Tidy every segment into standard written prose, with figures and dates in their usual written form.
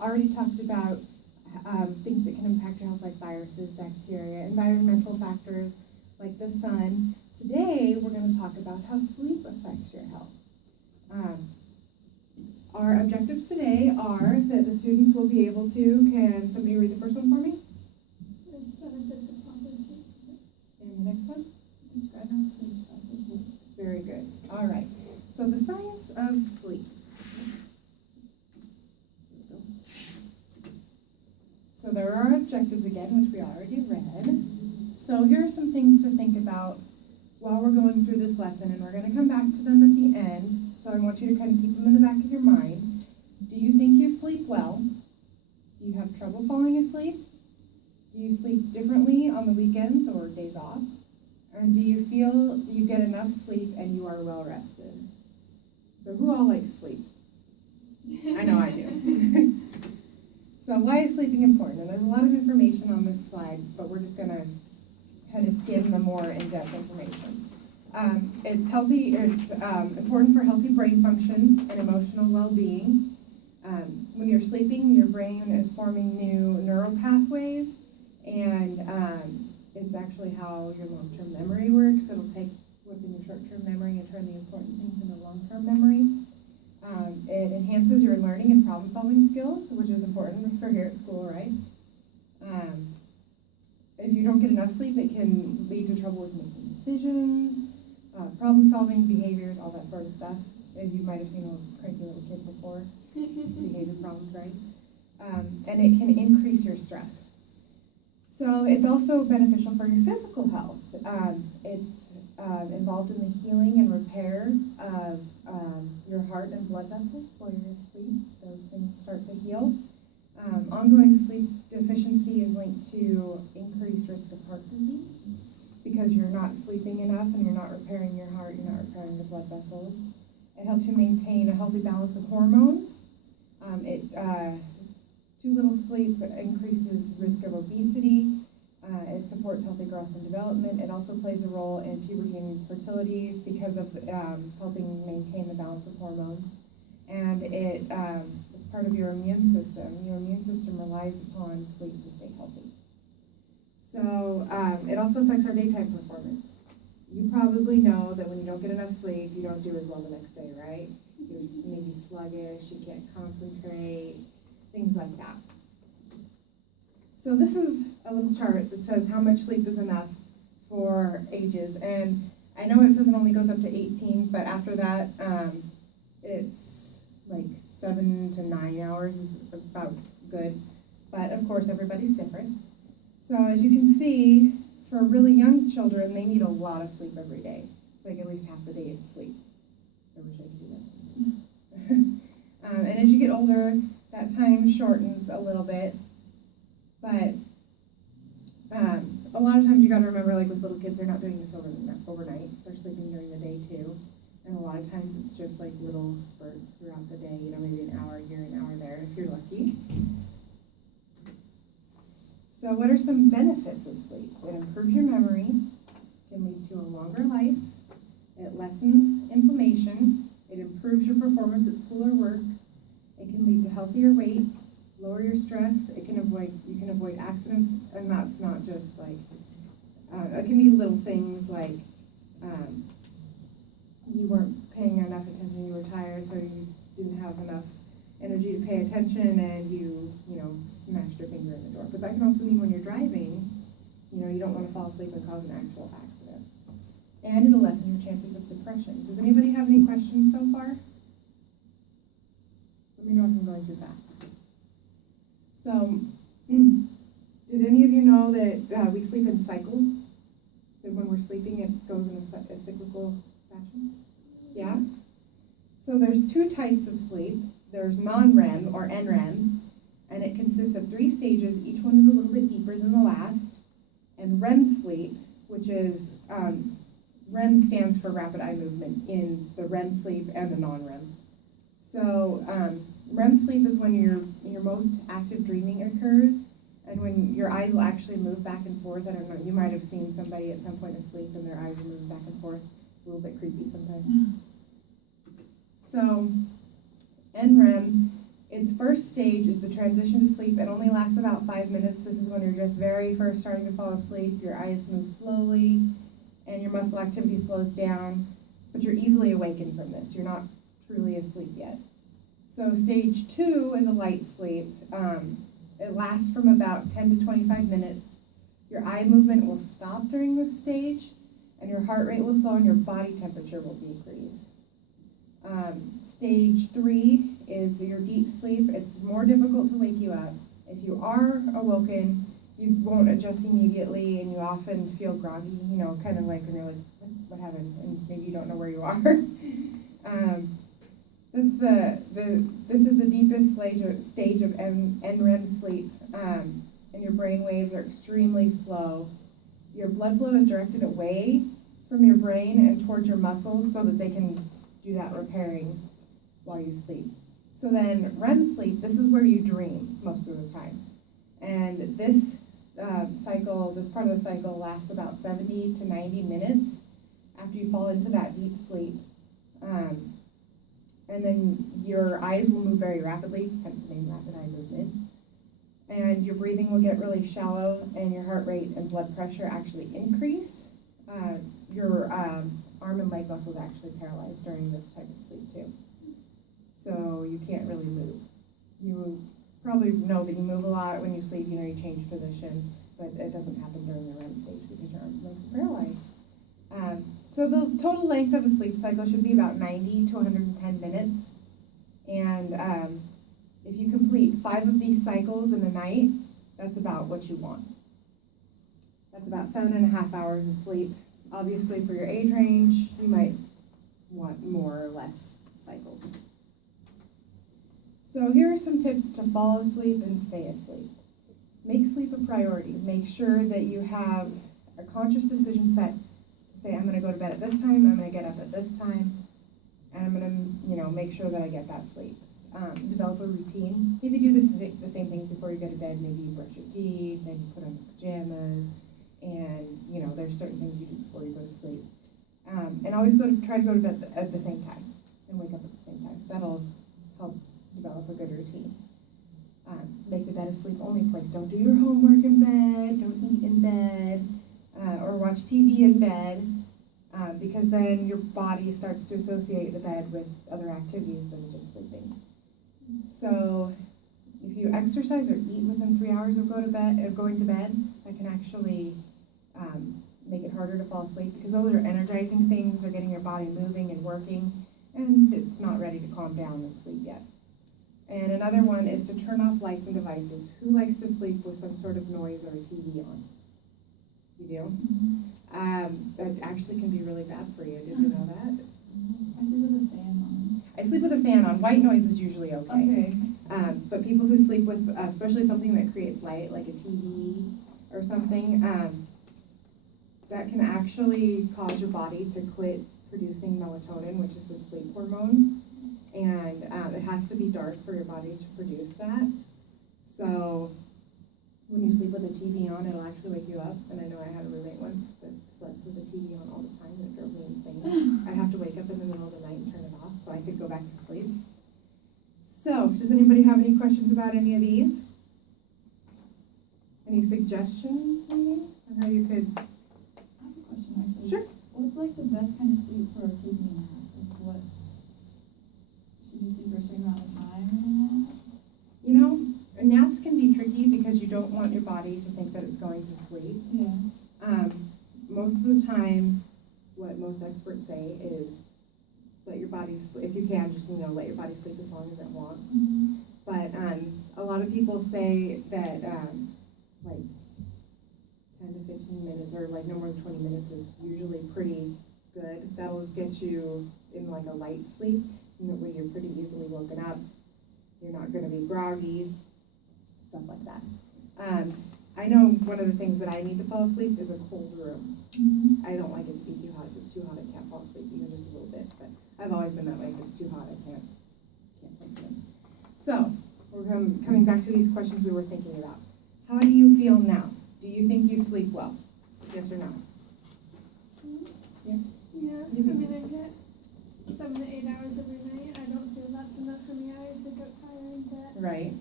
already talked about things that can impact your health, like viruses, bacteria, environmental factors like the sun. Today, we're going to talk about how sleep affects your health. Our objectives today are that the students will be able to, can somebody read the first one for me? Benefits of proper sleep. And the next one? Describe how sleep cycles work. Very good. All right. So the science of sleep. So there are objectives again, which we already read. So here are some things to think about while we're going through this lesson, and we're going to come back to them at the end. So I want you to kind of keep them in the back of your mind. Do you think you sleep well? Do you have trouble falling asleep? Do you sleep differently on the weekends or days off? And do you feel you get enough sleep and you are well rested? So who all likes sleep? I know I do. So why is sleeping important? And there's a lot of information on this slide, but we're just going to kind of skim the more in-depth information. It's healthy. It's important for healthy brain function and emotional well-being. When you're sleeping, your brain is forming new neural pathways, and it's actually how your long-term memory works. It'll take what's in your short-term memory and turn the important things into long-term memory. It enhances your learning and problem-solving skills, which is important for here at school, right? If you don't get enough sleep, it can lead to trouble with making decisions, problem-solving, behaviors, all that sort of stuff. You might have seen a cranky little kid before. Behavior problems, right? And it can increase your stress. So it's also beneficial for your physical health. It's involved in the healing and repair of your heart and blood vessels while you're asleep. Those things start to heal. Ongoing sleep deficiency is linked to increased risk of heart disease because you're not sleeping enough and you're not repairing your heart, you're not repairing the blood vessels. It helps you maintain a healthy balance of hormones. Too little sleep increases risk of obesity. It supports healthy growth and development. It also plays a role in puberty and fertility because of helping maintain the balance of hormones. And it is part of your immune system. Your immune system relies upon sleep to stay healthy. So it also affects our daytime performance. You probably know that when you don't get enough sleep, you don't do as well the next day, right? You're maybe sluggish, you can't concentrate, things like that. So this is a little chart that says how much sleep is enough for ages. And I know it says it only goes up to 18, but after that, it's like 7 to 9 hours is about good. But of course, everybody's different. So as you can see, for really young children, they need a lot of sleep every day. Like at least half the day is sleep. I wish I could do that. And as you get older, that time shortens a little bit. But a lot of times you got to remember, like with little kids, they're not doing this overnight. They're sleeping during the day too. And a lot of times it's just like little spurts throughout the day, maybe an hour here, an hour there, if you're lucky. So what are some benefits of sleep? It improves your memory, can lead to a longer life, it lessens inflammation, it improves your performance at school or work, it can lead to healthier weight, lower your stress, you can avoid accidents, and that's not just like, it can be little things like you weren't paying enough attention, you were tired, so you didn't have enough energy to pay attention, and you smashed your finger in the door. But that can also mean when you're driving, you don't want to fall asleep and cause an actual accident. And it'll lessen your chances of depression. Does anybody have any questions so far? Let me know if I'm going too fast. So, did any of you know that we sleep in cycles? That when we're sleeping, it goes in a cyclical fashion? Yeah? So there's two types of sleep. There's non-REM or NREM, and it consists of 3 stages. Each one is a little bit deeper than the last. And REM sleep, which is, REM stands for rapid eye movement in the REM sleep and the non-REM. So REM sleep is when your most active dreaming occurs, and when your eyes will actually move back and forth. I don't know, you might have seen somebody at some point asleep and their eyes are moving back and forth. A little bit creepy sometimes. So NREM Its first stage is the transition to sleep. It only lasts about 5 minutes. This is when you're just very first starting to fall asleep. Your eyes move slowly and your muscle activity slows down, but you're easily awakened from this. You're not truly asleep yet. So stage 2 is a light sleep. It lasts from about 10 to 25 minutes. Your eye movement will stop during this stage, and your heart rate will slow and your body temperature will decrease. Stage 3 is your deep sleep. It's more difficult to wake you up. If you are awoken, you won't adjust immediately, and you often feel groggy, kind of like when you're like, what happened? And maybe you don't know where you are. This is the deepest stage of NREM sleep, and your brain waves are extremely slow. Your blood flow is directed away from your brain and towards your muscles so that they can do that repairing while you sleep. So then REM sleep, this is where you dream most of the time. And this part of the cycle lasts about 70 to 90 minutes after you fall into that deep sleep. And then your eyes will move very rapidly, hence the name rapid eye movement. And your breathing will get really shallow, and your heart rate and blood pressure actually increase. Your arm and leg muscles actually paralyze during this type of sleep too. So you can't really move. You probably know that you move a lot when you sleep, you change position, but it doesn't happen during the REM stage because your arms and legs are paralyzed. So the total length of a sleep cycle should be about 90 to 110 minutes. And if you complete 5 of these cycles in a night, that's about what you want. That's about 7.5 hours of sleep. Obviously, for your age range, you might want more or less cycles. So here are some tips to fall asleep and stay asleep. Make sleep a priority. Make sure that you have a conscious decision set to say, I'm going to go to bed at this time, I'm going to get up at this time, and I'm going to, make sure that I get that sleep. Develop a routine. Maybe do the same things before you go to bed. Maybe you brush your teeth, maybe put on your pajamas, and there's certain things you do before you go to sleep. And always try to go to bed at the same time and wake up at the same time. That'll help develop a good routine. Make the bed a sleep only place. Don't do your homework in bed, don't eat in bed, or watch TV in bed, because then your body starts to associate the bed with other activities than just sleeping. So if you exercise or eat within 3 hours of going to bed, that can actually make it harder to fall asleep, because those are energizing things. They're getting your body moving and working, and it's not ready to calm down and sleep yet. And another one is to turn off lights and devices. Who likes to sleep with some sort of noise or a TV on? You do? Mm-hmm. That actually can be really bad for you. Did you know that? I sleep with a fan on. I sleep with a fan on. White noise is usually okay. But people who sleep with, especially something that creates light, like a TV or something, that can actually cause your body to quit producing melatonin, which is the sleep hormone. And it has to be dark for your body to produce that. So when you sleep with a TV on, it'll actually wake you up. And I know I had a roommate once that slept with a TV on all the time, and it drove me insane. I'd have to wake up in the middle of the night and turn it off so I could go back to sleep. So, does anybody have any questions about any of these? Any suggestions, maybe, on how you could? I have a question, actually. Sure. What's like the best kind of sleep for a taking a nap? Like what? Should you sleep for a certain amount of time in a nap? Naps can be tricky because you don't want your body to think that it's going to sleep. Yeah. Most of the time, what most experts say is let your body sleep. If you can, just let your body sleep as long as it wants. Mm-hmm. But a lot of people say that like 10 to 15 minutes, or like no more than 20 minutes, is usually pretty good. That'll get you in like a light sleep, where you're pretty easily woken up. You're not going to be groggy, stuff like that. I know one of the things that I need to fall asleep is a cold room. Mm-hmm. I don't like it to be too hot. If it's too hot, I can't fall asleep, even just a little bit. But I've always been that way. If it's too hot, I can't function. So we're coming back to these questions we were thinking about. How do you feel now? Do you think you sleep well? Yes or no? Yes? Yeah, I mean, I get 7 to 8 hours every night. I don't feel that's enough for me. I always wake up tired and right?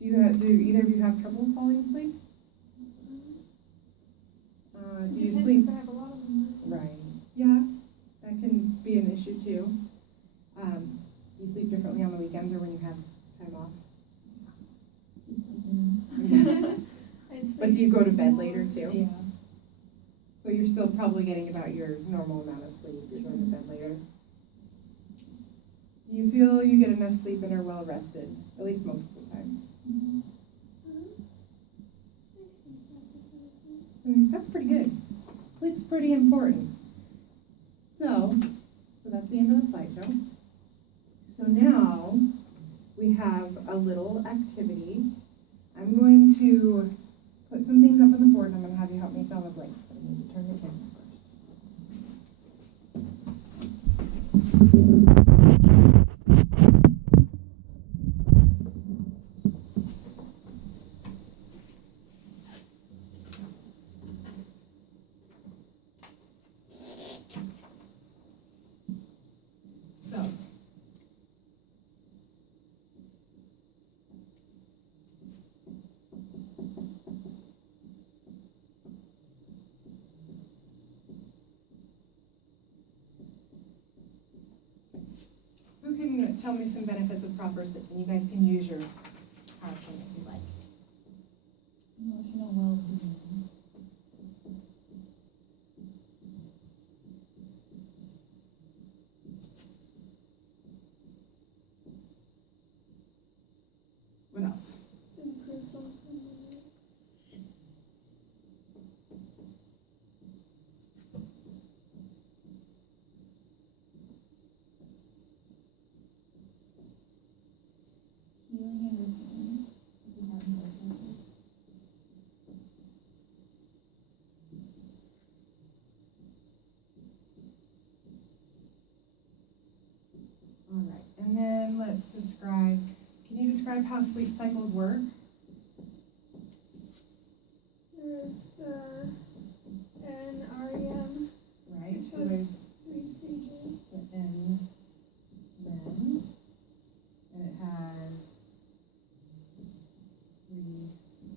Do either of you have trouble falling asleep? Do you Depends sleep? if I have a lot of them. Right. Yeah, that can be an issue too. Do you sleep differently on the weekends or when you have time off? But do you go to bed later too? Yeah. So you're still probably getting about your normal amount of sleep. You're going to bed later. Do you feel you get enough sleep and are well rested? At least most of the time. That's pretty good. Sleep's pretty important. So that's the end of the slideshow. So now we have a little activity. I'm going to put some things up on the board and I'm going to have you help me fill in the blanks. But I need to turn the camera Who can tell me some benefits of proper sleep? And you guys can use your PowerPoint if you like. Emotional well-being. What else? Improve self-confidence. Healing and repairing of the heart and blood vessels. All right, and then let's describe, can you describe how sleep cycles work? There's the NREM, Right, which so has there's 3 stages. the N, then, and it has 3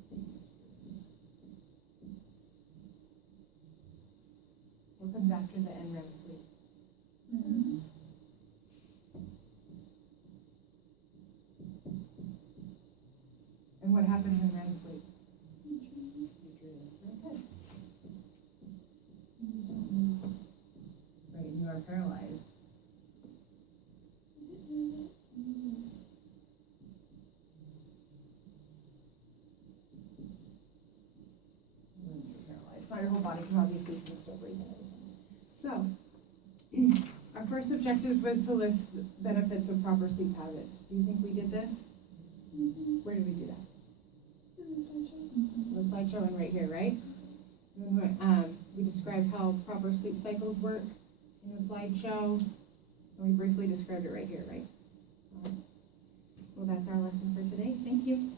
stages. What comes after the NREM sleep? And what happens in REM sleep? Okay. Right, you are paralyzed. Paralyzed. Not your whole body, because obviously you can still breathe and everything. So, our first objective was to list benefits of proper sleep habits. Do you think we did this? Where did we do that? The slideshow and right here, right? And then we described how proper sleep cycles work in the slideshow, and we briefly described it right here, right? Well, that's our lesson for today. Thank you.